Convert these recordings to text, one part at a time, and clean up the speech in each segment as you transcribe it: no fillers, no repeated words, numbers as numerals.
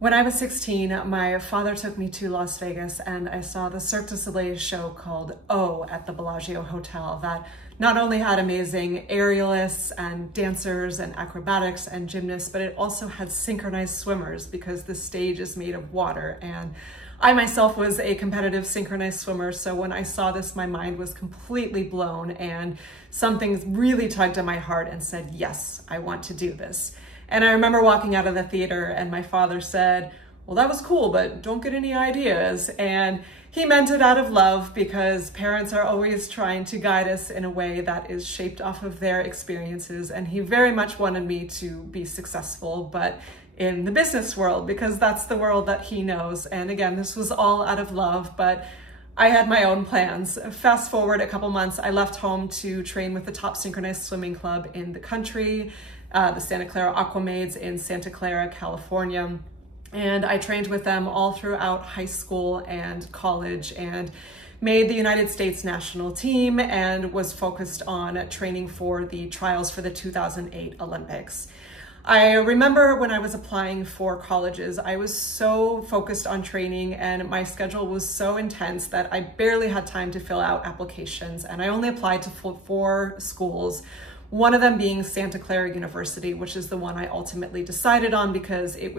When I was 16, my father took me to Las Vegas and I saw the Cirque du Soleil show called O at the Bellagio Hotel that not only had amazing aerialists and dancers and acrobatics and gymnasts, but it also had synchronized swimmers because the stage is made of water. And I myself was a competitive synchronized swimmer, so when I saw this, my mind was completely blown and something really tugged at my heart and said, yes, I want to do this. And I remember walking out of the theater and my father said, well, that was cool, but don't get any ideas. And he meant it out of love because parents are always trying to guide us in a way that is shaped off of their experiences. And he very much wanted me to be successful, but in the business world, because that's the world that he knows. And again, this was all out of love, but I had my own plans. Fast forward a couple months, I left home to train with the top synchronized swimming club in the country, the Santa Clara Aquamaids in Santa Clara, California. And I trained with them all throughout high school and college and made the United States national team and was focused on training for the trials for the 2008 Olympics. I remember when I was applying for colleges, I was so focused on training and my schedule was so intense that I barely had time to fill out applications, and I only applied to 4 schools, one of them being Santa Clara University, which is the one I ultimately decided on because it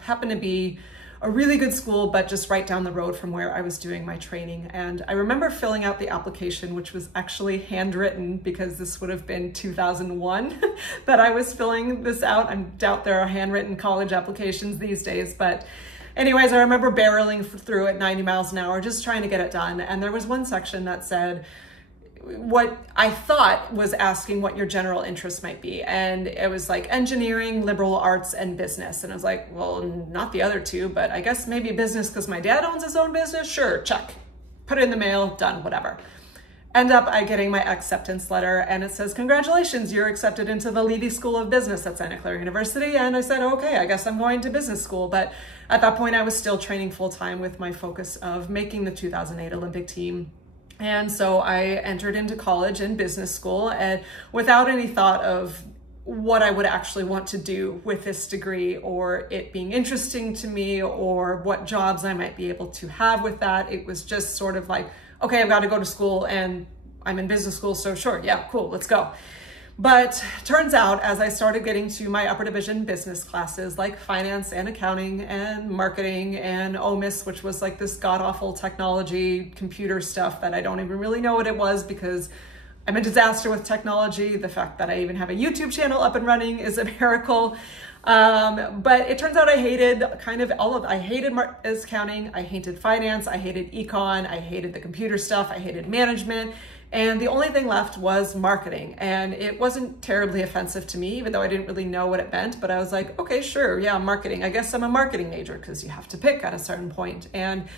happened to be a really good school, but just right down the road from where I was doing my training. And I remember filling out the application, which was actually handwritten because this would have been 2001 that I was filling this out. I doubt there are handwritten college applications these days, but anyways, I remember barreling through at 90 miles an hour, just trying to get it done. And there was one section that said, what I thought was asking what your general interest might be. And it was like engineering, liberal arts, and business. And I was like, well, not the other two, but I guess maybe business because my dad owns his own business. Sure, check. Put it in the mail, done, whatever. End up getting my acceptance letter and it says, congratulations, you're accepted into the Levy School of Business at Santa Clara University. And I said, okay, I guess I'm going to business school. But at that point, I was still training full time with my focus of making the 2008 Olympic team. And so I entered into college and business school and without any thought of what I would actually want to do with this degree or it being interesting to me or what jobs I might be able to have with that. It was just sort of like, okay, I've got to go to school and I'm in business school, so sure, yeah, cool, let's go. But turns out as I started getting to my upper division business classes like finance and accounting and marketing and OMIS, which was like this god-awful technology computer stuff that I don't even really know what it was because I'm a disaster with technology. The fact that I even have a YouTube channel up and running is a miracle. But it turns out I hated kind of all of it. I hated accounting, I hated finance, I hated econ, I hated the computer stuff, I hated management. And the only thing left was marketing. And it wasn't terribly offensive to me, even though I didn't really know what it meant. But I was like, okay, sure, yeah, marketing. I guess I'm a marketing major because you have to pick at a certain point. And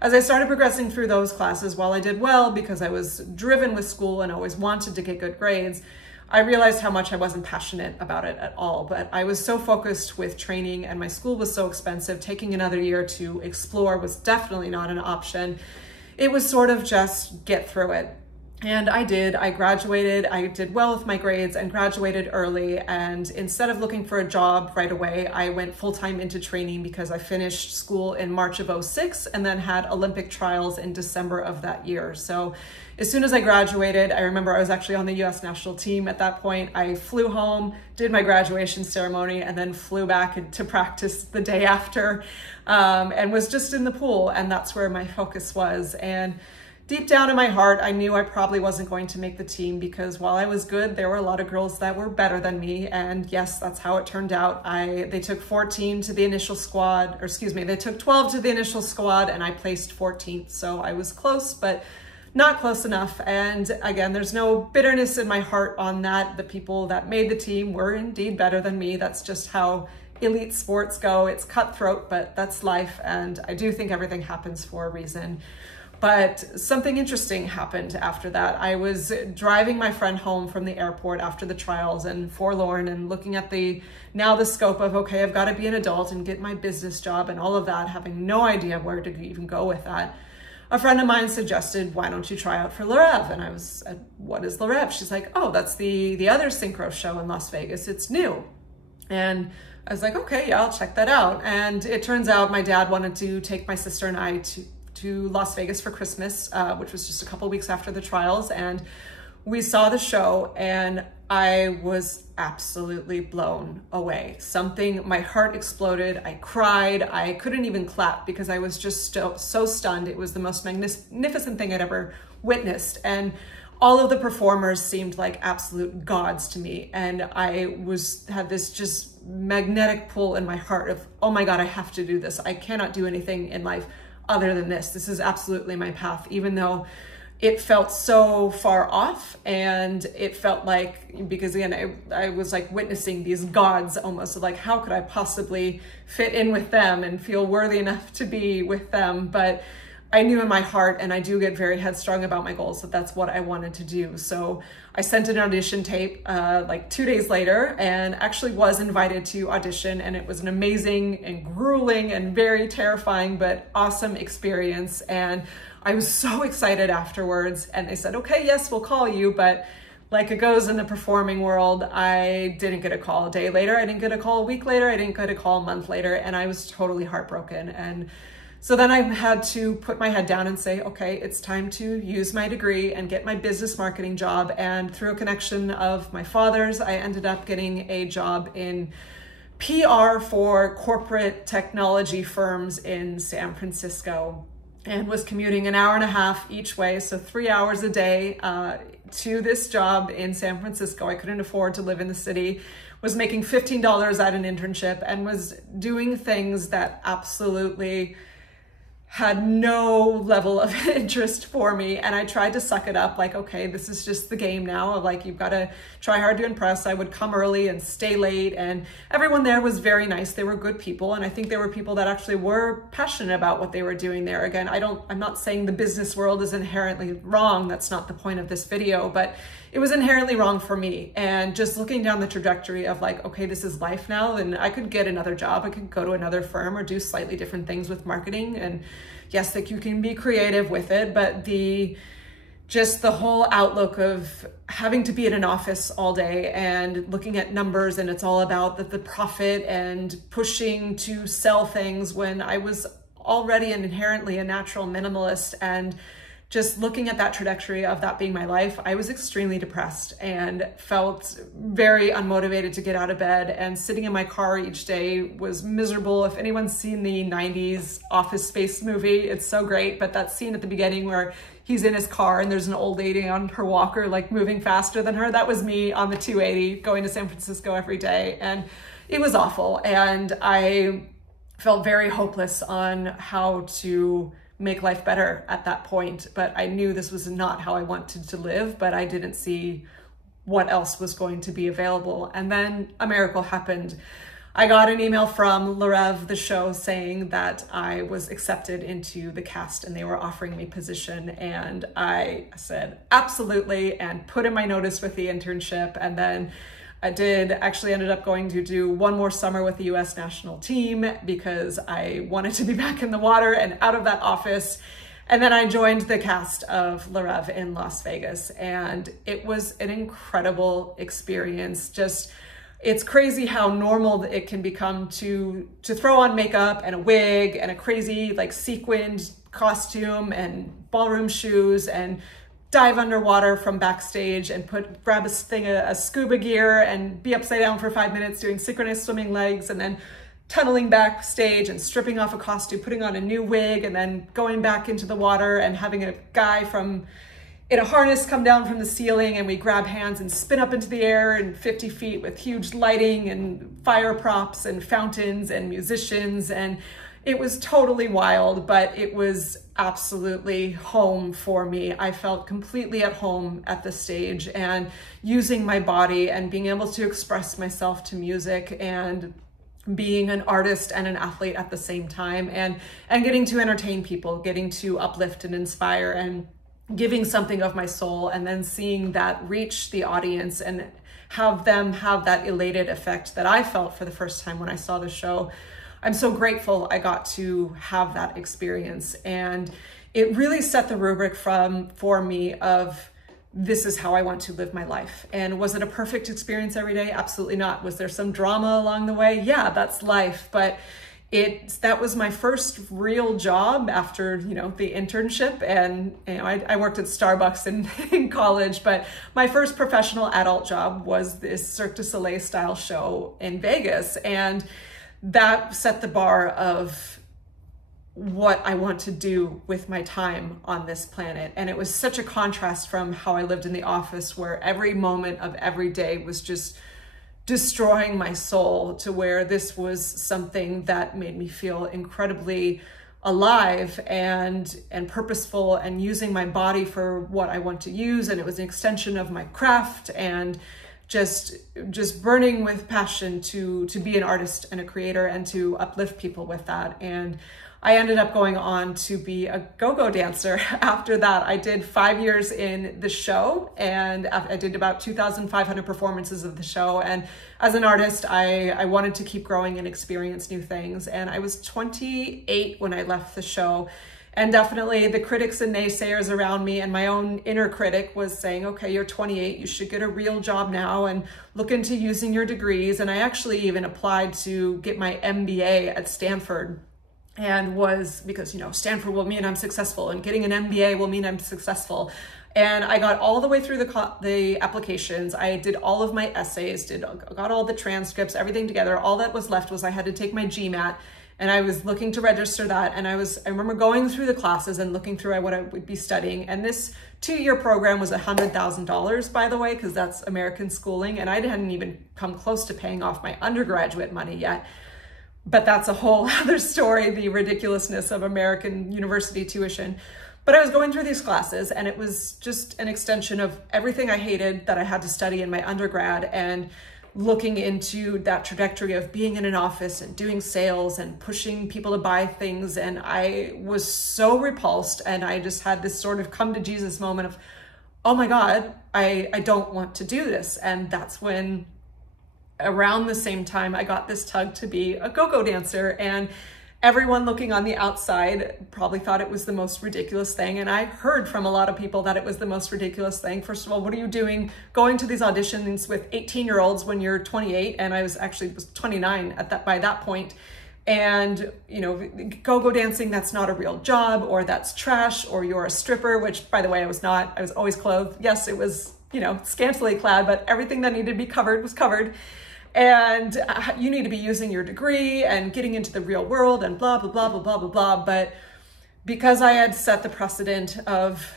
as I started progressing through those classes, while I did well because I was driven with school and always wanted to get good grades, I realized how much I wasn't passionate about it at all. But I was so focused with training and my school was so expensive, taking another year to explore was definitely not an option. It was sort of just get through it. And I did. I graduated. I did well with my grades and graduated early. And instead of looking for a job right away, I went full-time into training because I finished school in March of 2006 and then had Olympic trials in December of that year. So as soon as I graduated, I remember I was actually on the US national team at that point. I flew home, did my graduation ceremony, and then flew back to practice the day after and was just in the pool. And that's where my focus was. And deep down in my heart, I knew I probably wasn't going to make the team because while I was good, there were a lot of girls that were better than me. And yes, that's how it turned out. They took 14 to the initial squad, or excuse me, they took 12 to the initial squad and I placed 14th. So I was close, but not close enough. And again, there's no bitterness in my heart on that. The people that made the team were indeed better than me. That's just how elite sports go. It's cutthroat, but that's life. And I do think everything happens for a reason. But something interesting happened after that. I was driving my friend home from the airport after the trials and forlorn and looking at the scope of, okay, I've got to be an adult and get my business job and all of that, having no idea where to even go with that. A friend of mine suggested, why don't you try out for Le Rêve? And I was, what is Le Rêve? She's like, oh, that's the other synchro show in Las Vegas. It's new. And I was like, okay, yeah, I'll check that out. And it turns out my dad wanted to take my sister and I to Las Vegas for Christmas, which was just a couple weeks after the trials. And we saw the show and I was absolutely blown away. My heart exploded. I cried. I couldn't even clap because I was just so stunned. It was the most magnificent thing I'd ever witnessed. And all of the performers seemed like absolute gods to me. And I had this just magnetic pull in my heart of, oh my God, I have to do this. I cannot do anything in life other than this. This is absolutely my path, even though it felt so far off. And it felt like, because again, I was like witnessing these gods almost, like how could I possibly fit in with them and feel worthy enough to be with them? But I knew in my heart, and I do get very headstrong about my goals, that that's what I wanted to do. So I sent an audition tape like 2 days later and actually was invited to audition. And it was an amazing and grueling and very terrifying, but awesome experience. And I was so excited afterwards. And they said, okay, yes, we'll call you. But like it goes in the performing world, I didn't get a call a day later. I didn't get a call a week later. I didn't get a call a month later. And I was totally heartbroken. And so then I had to put my head down and say, okay, it's time to use my degree and get my business marketing job. And through a connection of my father's, I ended up getting a job in PR for corporate technology firms in San Francisco, and was commuting an hour and a half each way. So 3 hours a day to this job in San Francisco. I couldn't afford to live in the city, was making $15 at an internship, and was doing things that absolutely had no level of interest for me. And I tried to suck it up, like, okay, this is just the game now. Like, you've got to try hard to impress. I would come early and stay late, and everyone there was very nice. They were good people. And I think there were people that actually were passionate about what they were doing there. Again, I'm not saying the business world is inherently wrong. That's not the point of this video, but it was inherently wrong for me. And just looking down the trajectory of like, okay, this is life now, and I could get another job. I could go to another firm or do slightly different things with marketing. And yes, that you can be creative with it, but just the whole outlook of having to be in an office all day and looking at numbers, and it's all about the profit and pushing to sell things, when I was already inherently a natural minimalist. And just looking at that trajectory of that being my life, I was extremely depressed and felt very unmotivated to get out of bed, and sitting in my car each day was miserable. If anyone's seen the 90s Office Space movie, it's so great. But that scene at the beginning where he's in his car and there's an old lady on her walker, like moving faster than her, that was me on the 280 going to San Francisco every day. And it was awful. And I felt very hopeless on how to make life better at that point. But I knew this was not how I wanted to live, but I didn't see what else was going to be available. And then a miracle happened. I got an email from Le Rêve, the show, saying that I was accepted into the cast and they were offering me position. And I said, absolutely, and put in my notice with the internship. And then I ended up going to do one more summer with the US national team because I wanted to be back in the water and out of that office. And then I joined the cast of Le Rêve in Las Vegas, and it was an incredible experience. It's crazy how normal it can become to throw on makeup and a wig and a crazy like sequined costume and ballroom shoes and dive underwater from backstage and grab a scuba gear and be upside down for 5 minutes doing synchronous swimming legs, and then tunneling backstage and stripping off a costume, putting on a new wig, and then going back into the water and having a guy in a harness come down from the ceiling, and we grab hands and spin up into the air in 50 feet with huge lighting and fire props and fountains and musicians. And it was totally wild, but it was absolutely home for me. I felt completely at home at the stage, and using my body and being able to express myself to music and being an artist and an athlete at the same time, and getting to entertain people, getting to uplift and inspire, and giving something of my soul, and then seeing that reach the audience and have them have that elated effect that I felt for the first time when I saw the show. I'm so grateful I got to have that experience. And it really set the rubric for me of this is how I want to live my life. And was it a perfect experience every day? Absolutely not. Was there some drama along the way? Yeah, that's life. But that was my first real job after, the internship. And I worked at Starbucks in college, but my first professional adult job was this Cirque du Soleil style show in Vegas. And that set the bar of what I want to do with my time on this planet. And it was such a contrast from how I lived in the office, where every moment of every day was just destroying my soul, to where this was something that made me feel incredibly alive and purposeful, and using my body for what I want to use. And it was an extension of my craft, and just burning with passion to be an artist and a creator, and to uplift people with that. And I ended up going on to be a go-go dancer after that. I did 5 years in the show, and I did about 2,500 performances of the show. And as an artist, I wanted to keep growing and experience new things. And I was 28 when I left the show. And definitely the critics and naysayers around me, and my own inner critic, was saying, okay, you're 28, you should get a real job now and look into using your degrees. And I actually even applied to get my MBA at Stanford. And because, Stanford will mean I'm successful, and getting an MBA will mean I'm successful. And I got all the way through the applications. I did all of my essays, got all the transcripts, everything together. All that was left was I had to take my GMAT, and I was looking to register that. And I remember going through the classes and looking through what I would be studying. And this 2-year program was $100,000, by the way, because that's American schooling. And I hadn't even come close to paying off my undergraduate money yet. But that's a whole other story, the ridiculousness of American university tuition. But I was going through these classes, and it was just an extension of everything I hated that I had to study in my undergrad, and looking into that trajectory of being in an office and doing sales and pushing people to buy things. And I was so repulsed, and I just had this sort of come to Jesus moment of, oh my God, I don't want to do this. And that's when, around the same time, I got this tug to be a go-go dancer. And everyone looking on the outside probably thought it was the most ridiculous thing. And I heard from a lot of people that it was the most ridiculous thing. First of all, what are you doing going to these auditions with 18-year-olds when you're 28? And I was 29 by that point. And, go-go dancing, that's not a real job, or that's trash, or you're a stripper, which, by the way, I was not. I was always clothed. Yes, it was, scantily clad, but everything that needed to be covered was covered. And you need to be using your degree and getting into the real world and blah, blah, blah, blah, blah, blah, blah. But because I had set the precedent of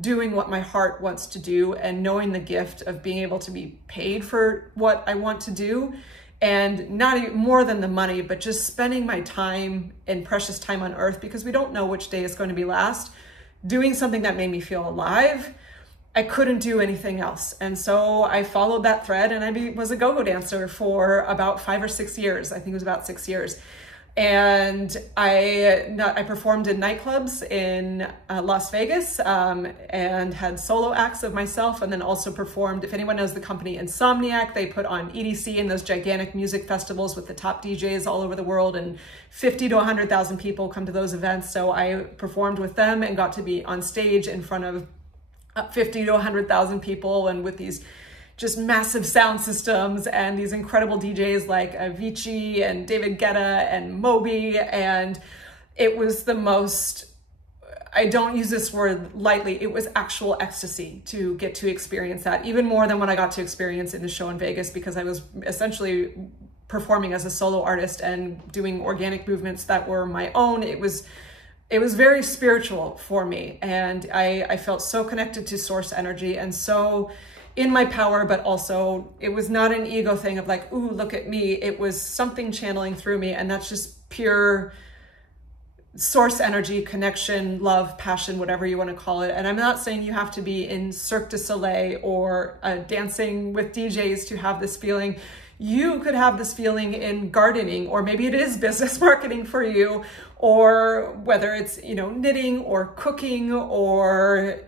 doing what my heart wants to do, and knowing the gift of being able to be paid for what I want to do, and not even more than the money, but just spending my time and precious time on earth, because we don't know which day is going to be last, doing something that made me feel alive, I couldn't do anything else. And so I followed that thread, and I was a go-go dancer for about 5 or 6 years. I think it was about 6 years. And I performed in nightclubs in Las Vegas, and had solo acts of myself, and then also performed, if anyone knows the company Insomniac, they put on EDC and those gigantic music festivals with the top DJs all over the world, and 50 to 100,000 people come to those events. So I performed with them and got to be on stage in front of 50 to 100,000 people, and with these just massive sound systems and these incredible DJs like Avicii and David Guetta and Moby. And it was the most, I don't use this word lightly, it was actual ecstasy to get to experience that, even more than what I got to experience in the show in Vegas, because I was essentially performing as a solo artist and doing organic movements that were my own. It was very spiritual for me, and I felt so connected to source energy and so in my power, but also it was not an ego thing of like, ooh, look at me. It was something channeling through me, and that's just pure source energy, connection, love, passion, whatever you want to call it. And I'm not saying you have to be in Cirque du Soleil or dancing with DJs to have this feeling. You could have this feeling in gardening, or maybe it is business marketing for you, or whether it's, knitting or cooking or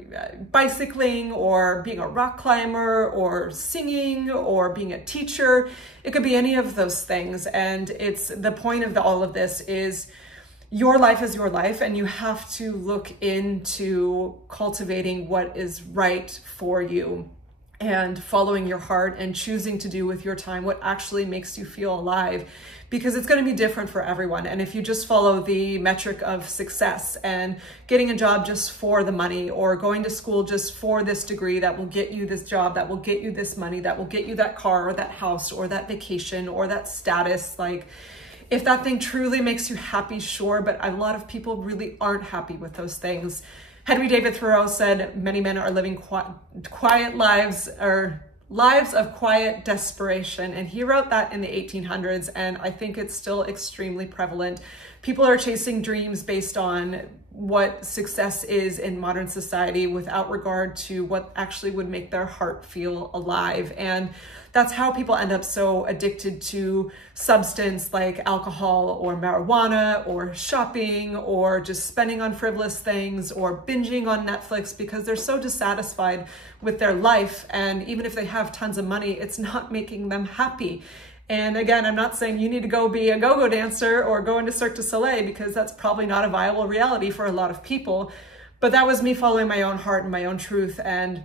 bicycling or being a rock climber or singing or being a teacher. It could be any of those things. And it's the point of all of this is your life is your life, and you have to look into cultivating what is right for you and following your heart and choosing to do with your time what actually makes you feel alive, because it's going to be different for everyone. And if you just follow the metric of success and getting a job just for the money, or going to school just for this degree that will get you this job, that will get you this money, that will get you that car or that house or that vacation or that status, like, if that thing truly makes you happy, sure, but a lot of people really aren't happy with those things. Henry David Thoreau said, many men are living quiet lives, or lives of quiet desperation. And he wrote that in the 1800s, and I think it's still extremely prevalent. People are chasing dreams based on what success is in modern society without regard to what actually would make their heart feel alive. And that's how people end up so addicted to substance like alcohol or marijuana or shopping or just spending on frivolous things or binging on Netflix, because they're so dissatisfied with their life. And even if they have tons of money, it's not making them happy. And again, I'm not saying you need to go be a go-go dancer or go into Cirque du Soleil, because that's probably not a viable reality for a lot of people. But that was me following my own heart and my own truth. And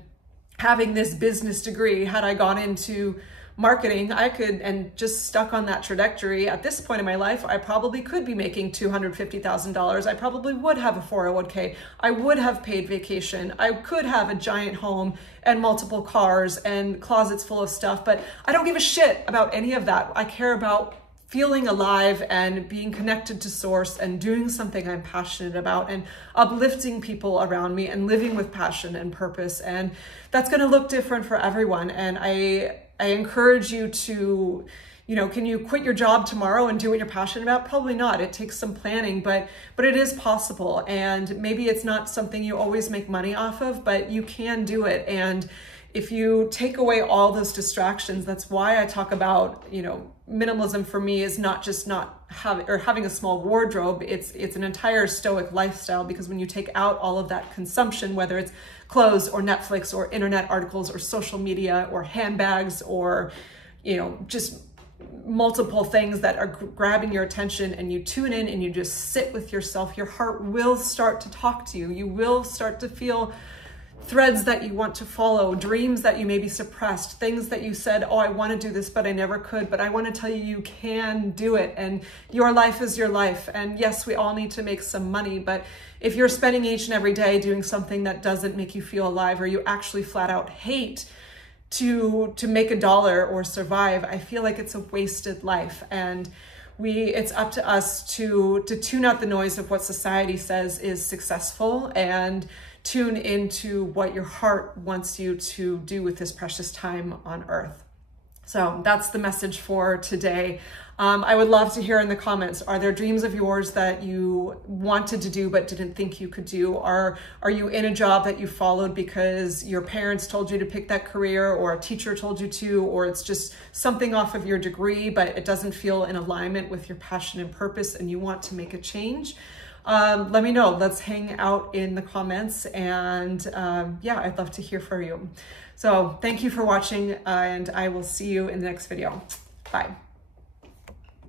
having this business degree, had I gone into marketing, I could, and just stuck on that trajectory at this point in my life, I probably could be making $250,000. I probably would have a 401k. I would have paid vacation. I could have a giant home and multiple cars and closets full of stuff, but I don't give a shit about any of that. I care about feeling alive and being connected to source and doing something I'm passionate about and uplifting people around me and living with passion and purpose. And that's going to look different for everyone. And I encourage you to, can you quit your job tomorrow and do what you're passionate about? Probably not. It takes some planning, but it is possible. And maybe it's not something you always make money off of, but you can do it. And if you take away all those distractions, that's why I talk about, minimalism for me is not just not having a small wardrobe. It's an entire stoic lifestyle, because when you take out all of that consumption, whether it's clothes or Netflix or internet articles or social media or handbags or, just multiple things that are grabbing your attention, and you tune in and you just sit with yourself, your heart will start to talk to you. You will start to feel threads that you want to follow, dreams that you maybe suppressed, things that you said, oh, I want to do this, but I never could. But I want to tell you, you can do it. And your life is your life. And yes, we all need to make some money. But if you're spending each and every day doing something that doesn't make you feel alive, or you actually flat out hate to make a dollar or survive, I feel like it's a wasted life. And it's up to us to tune out the noise of what society says is successful and tune into what your heart wants you to do with this precious time on earth. So that's the message for today. I would love to hear in the comments, are there dreams of yours that you wanted to do but didn't think you could do? Are you in a job that you followed because your parents told you to pick that career, or a teacher told you to, or it's just something off of your degree, but it doesn't feel in alignment with your passion and purpose and you want to make a change? Let me know. Let's hang out in the comments, and yeah, I'd love to hear from you. So thank you for watching, and I will see you in the next video. Bye.